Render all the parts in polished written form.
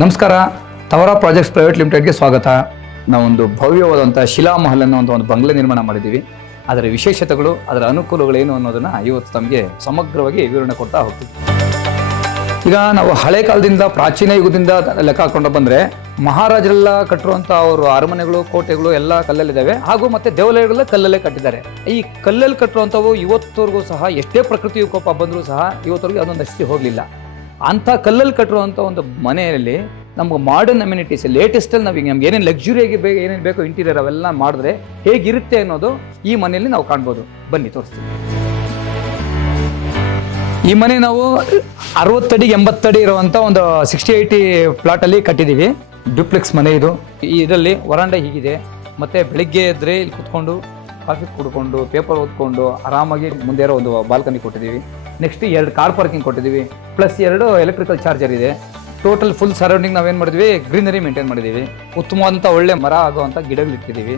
ನಮಸ್ಕಾರ. ತವರ projects private ಲಿಮಿಟೆಡ್ಗೆ ಸ್ವಾಗತ. ನಾವೊಂದು ಭವ್ಯವಾದಂಥ ಶಿಲಾ ಮಹಲ್ ಅನ್ನೋ ಒಂದು ಬಂಗ್ಲೆ ನಿರ್ಮಾಣ ಮಾಡಿದ್ದೀವಿ. ಅದರ ವಿಶೇಷತೆಗಳು, ಅದರ ಅನುಕೂಲಗಳೇನು ಅನ್ನೋದನ್ನು ಇವತ್ತು ತಮಗೆ ಸಮಗ್ರವಾಗಿ ವಿವರಣೆ ಕೊಡ್ತಾ ಹೋಗ್ತೀವಿ. ಈಗ ನಾವು ಹಳೆ ಕಾಲದಿಂದ, ಪ್ರಾಚೀನ ಯುಗದಿಂದ ಲೆಕ್ಕ ಹಾಕೊಂಡು ಬಂದರೆ ಮಹಾರಾಜರೆಲ್ಲ ಕಟ್ಟಿರುವಂಥ ಅವರು ಅರಮನೆಗಳು, ಕೋಟೆಗಳು ಎಲ್ಲ ಕಲ್ಲಲ್ಲಿದ್ದಾವೆ. ಹಾಗೂ ಮತ್ತು ದೇವಾಲಯಗಳೆಲ್ಲ ಕಲ್ಲಲ್ಲೇ ಕಟ್ಟಿದ್ದಾರೆ. ಈ ಕಲ್ಲಲ್ಲಿ ಕಟ್ಟಿರುವಂಥವು ಇವತ್ತವರೆಗೂ ಸಹ ಎಷ್ಟೇ ಪ್ರಕೃತಿ ವಿಕೋಪ ಬಂದರೂ ಸಹ ಇವತ್ತವರೆಗೂ ಅದೊಂದಷ್ಟು ಹೋಗಲಿಲ್ಲ. ಅಂಥ ಕಲ್ಲಲ್ಲಿ ಕಟ್ಟಿರುವಂಥ ಒಂದು ಮನೆಯಲ್ಲಿ ನಮ್ಗೆ ಮಾಡರ್ನ್ ಅಮ್ಯುನಿಟೀಸ್, ಲೇಟೆಸ್ಟಲ್ಲಿ ನಮ್ಗೆ ಏನೇನು ಲಕ್ಸುರಿಯಾಗಿ ಏನೇನು ಬೇಕೋ ಇಂಟೀರಿಯರ್ ಅವೆಲ್ಲ ಮಾಡಿದ್ರೆ ಹೇಗಿರುತ್ತೆ ಅನ್ನೋದು ಈ ಮನೆಯಲ್ಲಿ ನಾವು ಕಾಣ್ಬೋದು. ಬನ್ನಿ ತೋರಿಸ್ತೀವಿ. ಈ ಮನೆ ನಾವು 60 ಅಡಿ 80 ಅಡಿ ಇರುವಂಥ ಒಂದು 60-80 ಪ್ಲಾಟಲ್ಲಿ ಕಟ್ಟಿದ್ದೀವಿ. ಡ್ಯೂಪ್ಲೆಕ್ಸ್ ಮನೆ ಇದು. ಇದರಲ್ಲಿ ವರಾಂಡ ಹೀಗಿದೆ. ಮತ್ತು ಬೆಳಿಗ್ಗೆ ಎದ್ದರೆ ಇಲ್ಲಿ ಕುತ್ಕೊಂಡು ಕಾಫಿ ಕುಡ್ಕೊಂಡು ಪೇಪರ್ ಓದ್ಕೊಂಡು ಆರಾಮಾಗಿ ಮುಂದೆ ಇರೋ ಒಂದು ಬಾಲ್ಕನಿ ಕೊಟ್ಟಿದ್ದೀವಿ. ನೆಕ್ಸ್ಟ್ 2 ಕಾರ್ ಪಾರ್ಕಿಂಗ್ ಕೊಟ್ಟಿದ್ದೀವಿ, ಪ್ಲಸ್ 2 ಎಲೆಕ್ಟ್ರಿಕಲ್ ಚಾರ್ಜರ್ ಇದೆ. ಟೋಟಲ್ ಫುಲ್ ಸರೌಂಡಿಂಗ್ ನಾವೇನು ಮಾಡಿದ್ವಿ, ಗ್ರೀನರಿ ಮೇಂಟೈನ್ ಮಾಡಿದ್ದೀವಿ. ಉತ್ತಮವಾದಂಥ ಒಳ್ಳೆ ಮರ ಆಗುವಂಥ ಗಿಡಗಳು ಇಟ್ಟಿದ್ದೀವಿ.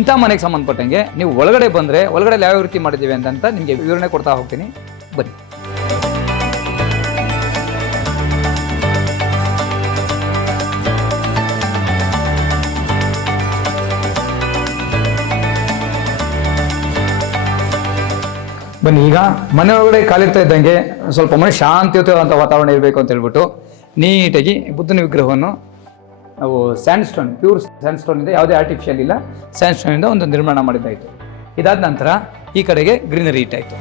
ಇಂಥ ಮನೆಗೆ ಸಂಬಂಧಪಟ್ಟಂಗೆ ನೀವು ಒಳಗಡೆ ಬಂದರೆ ಒಳಗಡೆ ಯಾವ ರೀತಿ ಮಾಡಿದ್ದೀವಿ ಅಂತ ನಿಮಗೆ ವಿವರಣೆ ಕೊಡ್ತಾ ಹೋಗ್ತೀನಿ. ಬನ್ನಿ. ಬನ್ನಿ. ಈಗ ಮನೆ ಒಳಗಡೆ ಕಾಲಿರ್ತಾ ಇದ್ದಂಗೆ ಸ್ವಲ್ಪ ಮನೆ ಶಾಂತಿಯುತವಾದಂಥ ವಾತಾವರಣ ಇರಬೇಕು ಅಂತ ಹೇಳ್ಬಿಟ್ಟು ನೀಟಾಗಿ ಬುದ್ಧನ ವಿಗ್ರಹವನ್ನು ನಾವು ಸ್ಯಾಂಡ್ಸ್ಟೋನ್, ಪ್ಯೂರ್ ಸ್ಯಾಂಡ್ಸ್ಟೋನಿಂದ, ಯಾವುದೇ ಆರ್ಟಿಫಿಷಿಯಲ್ ಇಲ್ಲ, ಸ್ಯಾಂಡ್ಸ್ಟೋನಿಂದ ಒಂದು ನಿರ್ಮಾಣ ಮಾಡಿದ್ದಾಯಿತು. ಇದಾದ ನಂತರ ಈ ಕಡೆಗೆ ಗ್ರೀನರಿ ಇಟ್ಟಾಯಿತು.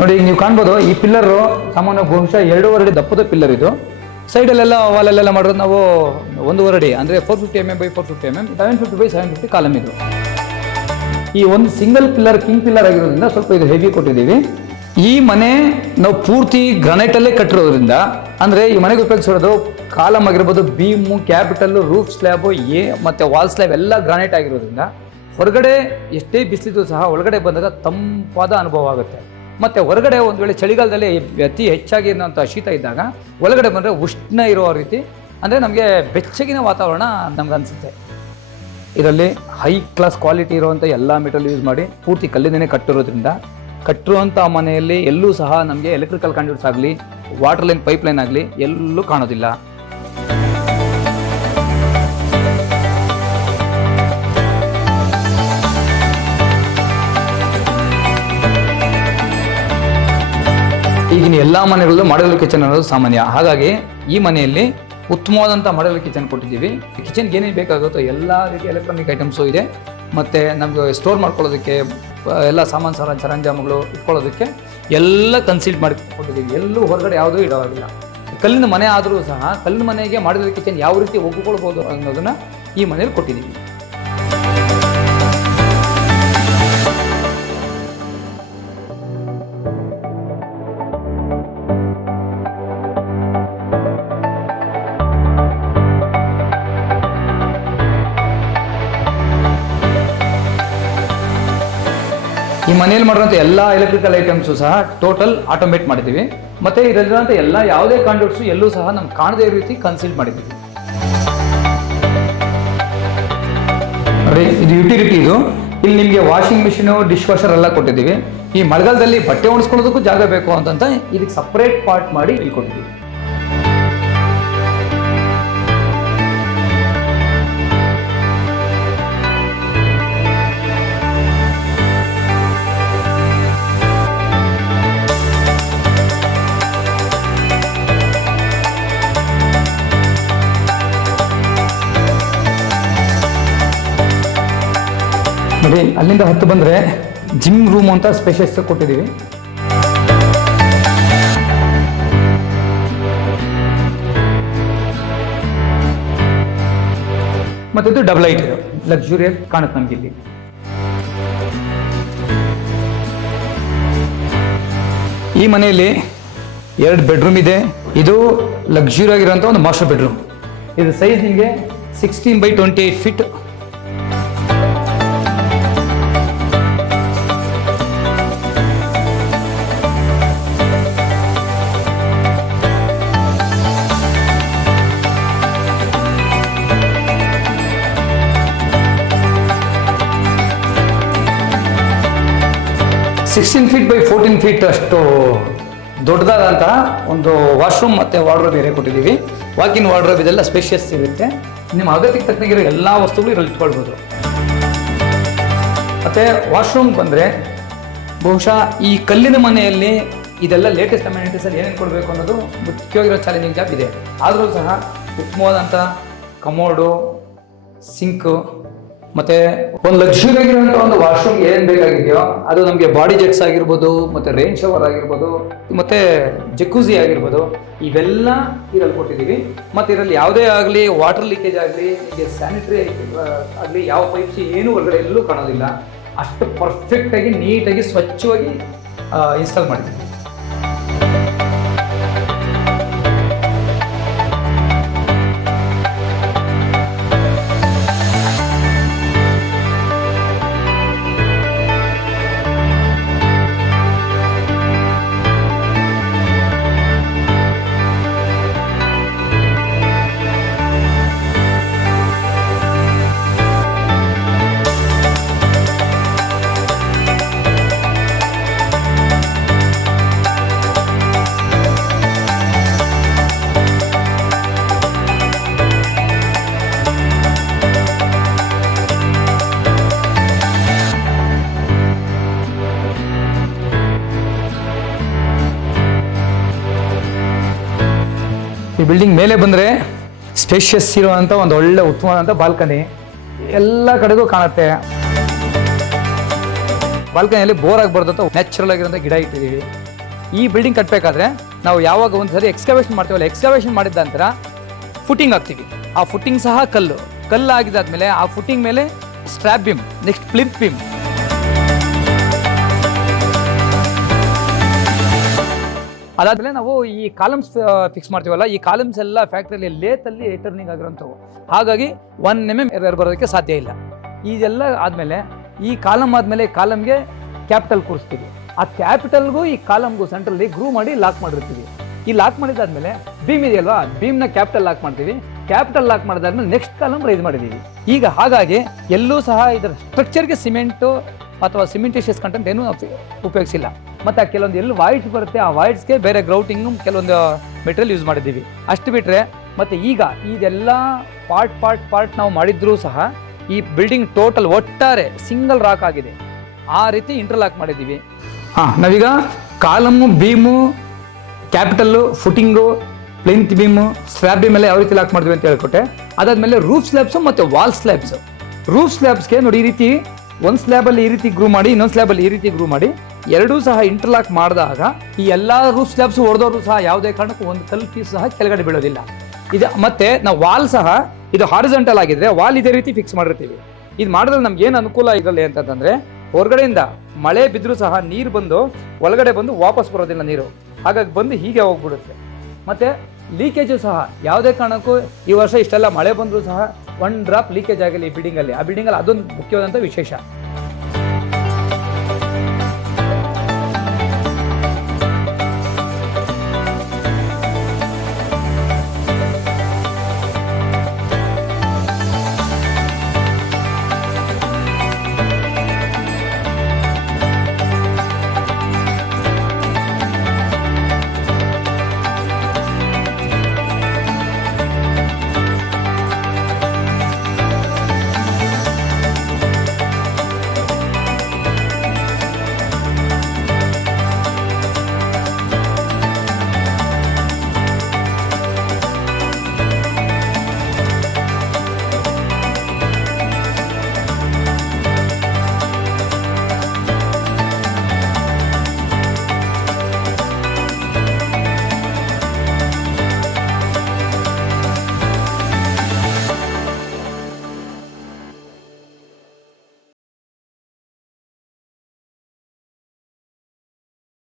ನೋಡಿ, ಈಗ ನೀವು ಕಾಣ್ಬೋದು, ಈ ಪಿಲ್ಲರು ಸಾಮಾನ್ಯ ಬಹುಶಃ 2.5 ಅಡಿ ದಪ್ಪದ ಪಿಲ್ಲರ್ ಇದು. ಸೈಡಲ್ಲೆಲ್ಲ ವಾಲಲ್ಲೆಲ್ಲ ಮಾಡೋದು ನಾವು 1.5 ಅಡಿ, ಅಂದರೆ 450 mm by 450 mm, 750 by 750 column ಇದು. ಈ ಒಂದು ಸಿಂಗಲ್ ಪಿಲ್ಲರ್, ಕಿಂಗ್ ಪಿಲ್ಲರ್ ಆಗಿರೋದ್ರಿಂದ ಸ್ವಲ್ಪ ಇದು ಹೆವಿ ಕೊಟ್ಟಿದ್ದೀವಿ. ಈ ಮನೆ ನಾವು ಪೂರ್ತಿ ಗ್ರಾನೈಟಲ್ಲೇ ಕಟ್ಟಿರೋದ್ರಿಂದ, ಅಂದರೆ ಈ ಮನೆಗೆ ಉಪಯೋಗಿಸಿರೋದು ಕಾಲಮ್ ಆಗಿರ್ಬೋದು, ಬೀಮು, ಕ್ಯಾಪಿಟಲ್ಲು, ರೂಫ್ ಸ್ಲ್ಯಾಬು, ಮತ್ತು ವಾಲ್ ಸ್ಲ್ಯಾಬ್ ಎಲ್ಲ ಗ್ರಾನೈಟ್ ಆಗಿರೋದ್ರಿಂದ ಹೊರಗಡೆ ಎಷ್ಟೇ ಬಿಸಿಲಿದ್ದು ಸಹ ಒಳಗಡೆ ಬಂದಾಗ ತಂಪಾದ ಅನುಭವ ಆಗುತ್ತೆ. ಮತ್ತು ಹೊರಗಡೆ ಒಂದು ವೇಳೆ ಚಳಿಗಾಲದಲ್ಲಿ ಅತಿ ಹೆಚ್ಚಾಗಿ ಇರುವಂಥ ಶೀತ ಇದ್ದಾಗ ಒಳಗಡೆ ಬಂದರೆ ಉಷ್ಣ ಇರೋ ರೀತಿ, ಅಂದರೆ ನಮಗೆ ಬೆಚ್ಚಗಿನ ವಾತಾವರಣ ನಮ್ಗೆ ಅನಿಸುತ್ತೆ. ಇದರಲ್ಲಿ ಹೈ ಕ್ಲಾಸ್ ಕ್ವಾಲಿಟಿ ಇರುವಂಥ ಎಲ್ಲ ಮೆಟೀರಿಯಲ್ ಯೂಸ್ ಮಾಡಿ ಪೂರ್ತಿ ಕಲ್ಲಿಂದನೇ ಕಟ್ಟಿರೋದ್ರಿಂದ, ಕಟ್ಟಿರುವಂಥ ಮನೆಯಲ್ಲಿ ಎಲ್ಲೂ ಸಹ ನಮಗೆ ಎಲೆಕ್ಟ್ರಿಕಲ್ ಕಂಡ್ಯೂಟ್ಸ್ ಆಗಲಿ, ವಾಟರ್ ಲೈನ್, ಪೈಪ್ ಲೈನ್ ಆಗಲಿ ಎಲ್ಲೂ ಕಾಣೋದಿಲ್ಲ. ಈಗಿನ ಎಲ್ಲ ಮನೆಗಳಲ್ಲೂ ಮಾಡ್ಯುಲರ್ ಕಿಚನ್ ಅನ್ನೋದು ಸಾಮಾನ್ಯ. ಹಾಗಾಗಿ ಈ ಮನೆಯಲ್ಲಿ ಉತ್ತಮವಾದಂಥ ಮಾಡ್ಯುಲರ್ ಕಿಚನ್ ಕೊಟ್ಟಿದ್ದೀವಿ. ಕಿಚನ್ಗೆ ಏನೇನು ಬೇಕಾಗುತ್ತೋ ಎಲ್ಲ ರೀತಿಯ ಎಲೆಕ್ಟ್ರಾನಿಕ್ ಐಟಮ್ಸು ಇದೆ. ಮತ್ತು ನಮಗೆ ಸ್ಟೋರ್ ಮಾಡ್ಕೊಳ್ಳೋದಕ್ಕೆ ಎಲ್ಲ ಸಾಮಾನು ಸರಂಜಾಮುಗಳು ಇಟ್ಕೊಳ್ಳೋದಕ್ಕೆ ಎಲ್ಲ ಕನ್ಸೀಲ್ಡ್ ಮಾಡಿ ಕೊಟ್ಟಿದ್ದೀವಿ. ಎಲ್ಲೂ ಹೊರಗಡೆ ಯಾವುದೂ ಇಡೋದಿಲ್ಲ. ಕಲ್ಲಿನ ಮನೆ ಆದರೂ ಸಹ ಕಲ್ಲಿನ ಮನೆಗೆ ಮಾಡ್ಯುಲರ್ ಕಿಚನ್ ಯಾವ ರೀತಿ ಒಗ್ಗಿಕೊಳ್ಬೋದು ಅನ್ನೋದನ್ನು ಈ ಮನೇಲಿ ಕೊಟ್ಟಿದ್ದೀವಿ. ಈ ಮನೆಯಲ್ಲಿ ಮಾಡಿರೋಂಥ ಎಲ್ಲ ಎಲೆಕ್ಟ್ರಿಕಲ್ ಐಟಮ್ಸು ಸಹ ಟೋಟಲ್ ಆಟೋಮೇಟ್ ಮಾಡಿದ್ದೀವಿ. ಮತ್ತು ಇದರಲ್ಲಿರುವಂಥ ಎಲ್ಲ ಯಾವುದೇ ಕಾಂಟ್ಯೂಟ್ಸು ಎಲ್ಲೂ ಸಹ ನಮ್ಗೆ ಕಾಣದೇ ಇರೋ ರೀತಿ ಕನ್ಸಿಲ್ಟ್ ಮಾಡಿದ್ದೀವಿ. ನೋಡಿ, ಇದು ಯುಟಿಲಿಟಿ. ಇದು ಇಲ್ಲಿ ನಿಮಗೆ ವಾಷಿಂಗ್ ಮಿಷಿನು, ಡಿಶ್ ವಾಷರ್ ಎಲ್ಲ ಕೊಟ್ಟಿದ್ದೀವಿ. ಈ ಮಳೆಗಾಲದಲ್ಲಿ ಬಟ್ಟೆ ಒಣಸ್ಕೊಳ್ಳೋದಕ್ಕೂ ಜಾಗ ಬೇಕು ಅಂತಂತ ಇದಕ್ಕೆ ಸಪ್ರೇಟ್ ಪಾರ್ಟ್ ಮಾಡಿ ಇಲ್ಲಿ ಕೊಟ್ಟಿದ್ದೀವಿ. ನೋಡಿ, ಅಲ್ಲಿಂದ ಹತ್ತು ಬಂದರೆ ಜಿಮ್ ರೂಮ್ ಅಂತ ಸ್ಪೇಷಿಯಸ್ ಕೊಟ್ಟಿದ್ದೀವಿ. ಮತ್ತು ಇದು ಡಬಲ್ ಲೈಟ್, ಲಕ್ಸುರಿಯಸ್ ಕಾಣುತ್ತೆ ನಮ್ಗೆ ಇಲ್ಲಿ. ಈ ಮನೆಯಲ್ಲಿ 2 ಬೆಡ್ರೂಮ್ ಇದೆ. ಇದು ಲಕ್ಸುರಿ ಆಗಿರೋಂಥ ಒಂದು ಮಾಸ್ಟರ್ ಬೆಡ್ರೂಮ್. ಇದು ಸೈಜ್ ನಿಮಗೆ 16x28 feet. (16 feet by 14 feet) ಅಷ್ಟು ದೊಡ್ಡದಾದಂಥ ಒಂದು ವಾಶ್ರೂಮ್ ಮತ್ತು ವಾರ್ಡ್ರೋಬ್ ಏರಿಯಾ ಕೊಟ್ಟಿದ್ದೀವಿ. ವಾಕಿನ್ ವಾರ್ಡ್ರೋಬ್ ಇದೆಲ್ಲ ಸ್ಪೇಷಿಯಸ್ ಇರುತ್ತೆ. ನಿಮ್ಮ ಅಗತ್ಯಕ್ಕೆ ತಕ್ಕನಾಗಿರೋ ಎಲ್ಲ ವಸ್ತುಗಳು ಇದರಲ್ಲಿ ಇಟ್ಕೊಳ್ಬೋದು. ಮತ್ತು ವಾಶ್ರೂಮ್ ಬಂದರೆ ಬಹುಶಃ ಈ ಕಲ್ಲಿನ ಮನೆಯಲ್ಲಿ ಇದೆಲ್ಲ ಲೇಟೆಸ್ಟ್ ಅಮ್ಯಾನಿಟೀಸಲ್ಲಿ ಏನೇನು ಕೊಡಬೇಕು ಅನ್ನೋದು ಮುಖ್ಯವಾಗಿರೋ ಚಾಲೆಂಜಿಂಗ್ ಜಾಬ್ ಇದೆ. ಆದರೂ ಸಹ ಉತ್ತಮವಾದಂಥ ಕಮೋಡು, ಸಿಂಕು ಮತ್ತು ಒಂದು ಲಕ್ಸುರಿ ಆಗಿರುವಂಥ ಒಂದು ವಾಶ್ರೂಮ್ ಏನೇನು ಬೇಕಾಗಿದೆಯೋ ಅದು ನಮಗೆ ಬಾಡಿ ಜೆಟ್ಸ್ ಆಗಿರ್ಬೋದು, ಮತ್ತು ರೈನ್ ಶವರ್ ಆಗಿರ್ಬೋದು, ಮತ್ತು ಜಕೂಸಿ ಆಗಿರ್ಬೋದು, ಇವೆಲ್ಲ ಇದರಲ್ಲಿ ಕೊಟ್ಟಿದ್ದೀವಿ. ಮತ್ತು ಇದರಲ್ಲಿ ಯಾವುದೇ ಆಗಲಿ ವಾಟರ್ ಲೀಕೇಜ್ ಆಗಲಿ, ಈಗ ಸ್ಯಾನಿಟರಿ ಆಗಲಿ, ಯಾವ ಪೈಪ್ಸ್ ಏನೂ ಒಳಗಡೆ ಎಲ್ಲೂ ಕಾಣೋದಿಲ್ಲ. ಅಷ್ಟು ಪರ್ಫೆಕ್ಟಾಗಿ ನೀಟಾಗಿ ಸ್ವಚ್ಛವಾಗಿ ಇನ್ಸ್ಟಾಲ್ ಮಾಡಿದ್ದೀವಿ. ಈ ಬಿಲ್ಡಿಂಗ್ ಮೇಲೆ ಬಂದರೆ ಸ್ಪೇಷಿಯಸ್ ಇರುವಂಥ ಒಂದು ಒಳ್ಳೆ ಉತ್ತಮವಾದಂಥ ಬಾಲ್ಕನಿ ಎಲ್ಲ ಕಡೆಗೂ ಕಾಣುತ್ತೆ. ಬಾಲ್ಕನಿಯಲ್ಲಿ ಬೋರ್ ಆಗಬಾರ್ದು ಅಂತ ನ್ಯಾಚುರಲ್ ಆಗಿರೋಂಥ ಗಿಡ ಇಟ್ಟಿದ್ದೀವಿ. ಈ ಬಿಲ್ಡಿಂಗ್ ಕಟ್ಟಬೇಕಾದ್ರೆ ನಾವು ಯಾವಾಗ ಒಂದು ಸರಿ ಎಕ್ಸ್ಕವೇಷನ್ ಮಾಡ್ತೀವಲ್ಲ, ಎಕ್ಸ್ಕವೇಷನ್ ಮಾಡಿದ ನಂತರ ಫುಟಿಂಗ್ ಹಾಕ್ತೀವಿ. ಆ ಫುಟಿಂಗ್ ಸಹ ಕಲ್ಲು ಆಗಿದ್ದಾದ್ಮೇಲೆ ಆ ಫುಟಿಂಗ್ ಮೇಲೆ strap beam, next plinth beam, ಅದಾದಮೇಲೆ ನಾವು ಈ ಕಾಲಮ್ಸ್ ಫಿಕ್ಸ್ ಮಾಡ್ತೀವಲ್ಲ, ಈ ಕಾಲಮ್ಸ್ ಎಲ್ಲ ಫ್ಯಾಕ್ಟ್ರಿಯಲ್ಲಿ ಲೇತಲ್ಲಿ ಟರ್ನಿಂಗ್ ಆಗಿರೋಂಥವು. ಹಾಗಾಗಿ 1 mm ಎರರ್ ಬರೋದಕ್ಕೆ ಸಾಧ್ಯ ಇಲ್ಲ. ಇದೆಲ್ಲ ಆದಮೇಲೆ ಈ ಕಾಲಮ್ ಆದಮೇಲೆ ಕಾಲಮ್ಗೆ ಕ್ಯಾಪಿಟಲ್ ಕೂರಿಸ್ತೀವಿ. ಆ ಕ್ಯಾಪಿಟಲ್ಗೂ ಈ ಕಾಲಮ್ಗೂ ಸೆಂಟ್ರಲ್ಲಿ ಗ್ರೂ ಮಾಡಿ ಲಾಕ್ ಮಾಡಿರ್ತೀವಿ. ಈ ಲಾಕ್ ಮಾಡಿದಾದ್ಮೇಲೆ ಬೀಮ್ ಇದೆಯಲ್ವಾ, ಬೀಮ್ನ ಕ್ಯಾಪಿಟಲ್ ಲಾಕ್ ಮಾಡ್ತೀವಿ. ಕ್ಯಾಪಿಟಲ್ ಲಾಕ್ ಮಾಡಿದಾದ್ಮೇಲೆ ನೆಕ್ಸ್ಟ್ ಕಾಲಮ್ ರೈಸ್ ಮಾಡಿದ್ದೀವಿ. ಈಗ ಹಾಗಾಗಿ ಎಲ್ಲೂ ಸಹ ಇದರ ಸ್ಟ್ರಕ್ಚರ್ಗೆ ಸಿಮೆಂಟು ಅಥವಾ ಸಿಮೆಂಟೇಷಿಯಸ್ ಕಂಟೆಂಟ್ ಏನೂ ಉಪಯೋಗಿಸಿಲ್ಲ. ಮತ್ತು ಕೆಲವೊಂದು ಎಲ್ಲಿ ವಾಯ್ಡ್ಸ್ ಬರುತ್ತೆ, ಆ ವಾಯ್ಡ್ಸ್ಗೆ ಬೇರೆ ಗ್ರೌಟಿಂಗು ಕೆಲವೊಂದು ಮೆಟೀರಿಯಲ್ ಯೂಸ್ ಮಾಡಿದ್ದೀವಿ. ಅಷ್ಟು ಬಿಟ್ಟರೆ ಮತ್ತು ಈಗ ಇದೆಲ್ಲ ಪಾರ್ಟ್ ನಾವು ಮಾಡಿದ್ರೂ ಸಹ ಈ ಬಿಲ್ಡಿಂಗ್ ಟೋಟಲ್ ಒಟ್ಟಾರೆ ಸಿಂಗಲ್ ರಾಕ್ ಆಗಿದೆ. ಆ ರೀತಿ ಇಂಟರ್ಲಾಕ್ ಮಾಡಿದ್ದೀವಿ. ನಾವೀಗ column, beam, capital, footing, plinth beam, slab beam ಎಲ್ಲ ಯಾವ ರೀತಿ ಲಾಕ್ ಮಾಡಿದ್ವಿ ಅಂತ ಹೇಳ್ಕೊಟ್ಟೆ. ಅದಾದಮೇಲೆ ರೂಫ್ ಸ್ಲ್ಯಾಬ್ಸು ಮತ್ತು ವಾಲ್ ಸ್ಲ್ಯಾಬ್ಸು. ರೂಫ್ ಸ್ಲ್ಯಾಬ್ಸ್ಗೆ ನೋಡಿ, ಈ ರೀತಿ ಒಂದು ಸ್ಲ್ಯಾಬಲ್ಲಿ ಈ ರೀತಿ ಗ್ರೂ ಮಾಡಿ, ಇನ್ನೊಂದು ಸ್ಲ್ಯಾಬಲ್ಲಿ ಈ ರೀತಿ ಗ್ರೂ ಮಾಡಿ, ಎರಡೂ ಸಹ ಇಂಟರ್ಲಾಕ್ ಮಾಡಿದಾಗ ಈ ಎಲ್ಲ ರೂಫ್ ಸ್ಲ್ಯಾಬ್ಸ್ ಹೊಡೆದವರು ಸಹ ಯಾವುದೇ ಕಾರಣಕ್ಕೂ ಒಂದು ಕಲ್ಲು ಪೀಸ್ ಸಹ ಕೆಳಗಡೆ ಬೀಳೋದಿಲ್ಲ. ಇದು ಮತ್ತೆ ನಾವು ವಾಲ್ ಸಹ ಇದು ಹಾರಿಜಾಂಟಲ್ ಆಗಿದ್ರೆ ವಾಲ್ ಇದೇ ರೀತಿ ಫಿಕ್ಸ್ ಮಾಡಿರ್ತೀವಿ. ಇದು ಮಾಡಿದ್ರೆ ನಮ್ಗೆ ಏನು ಅನುಕೂಲ ಇದರಲ್ಲಿ ಅಂತಂದರೆ, ಹೊರಗಡೆಯಿಂದ ಮಳೆ ಬಿದ್ದರೂ ಸಹ ನೀರು ಬಂದು ಒಳಗಡೆ ಬಂದು ವಾಪಸ್ ಬರೋದಿಲ್ಲ ನೀರು. ಹಾಗಾಗಿ ಬಂದು ಹೀಗೆ ಹೋಗ್ಬಿಡುತ್ತೆ. ಮತ್ತು ಲೀಕೇಜು ಸಹ ಯಾವುದೇ ಕಾರಣಕ್ಕೂ ಈ ವರ್ಷ ಇಷ್ಟೆಲ್ಲ ಮಳೆ ಬಂದರೂ ಸಹ 1 ಡ್ರಾಪ್ ಲೀಕೇಜ್ ಆಗಿಲ್ಲ ಈ ಬಿಲ್ಡಿಂಗಲ್ಲಿ. ಆ ಬಿಲ್ಡಿಂಗಲ್ಲಿ ಅದೊಂದು ಮುಖ್ಯವಾದಂಥ ವಿಶೇಷ.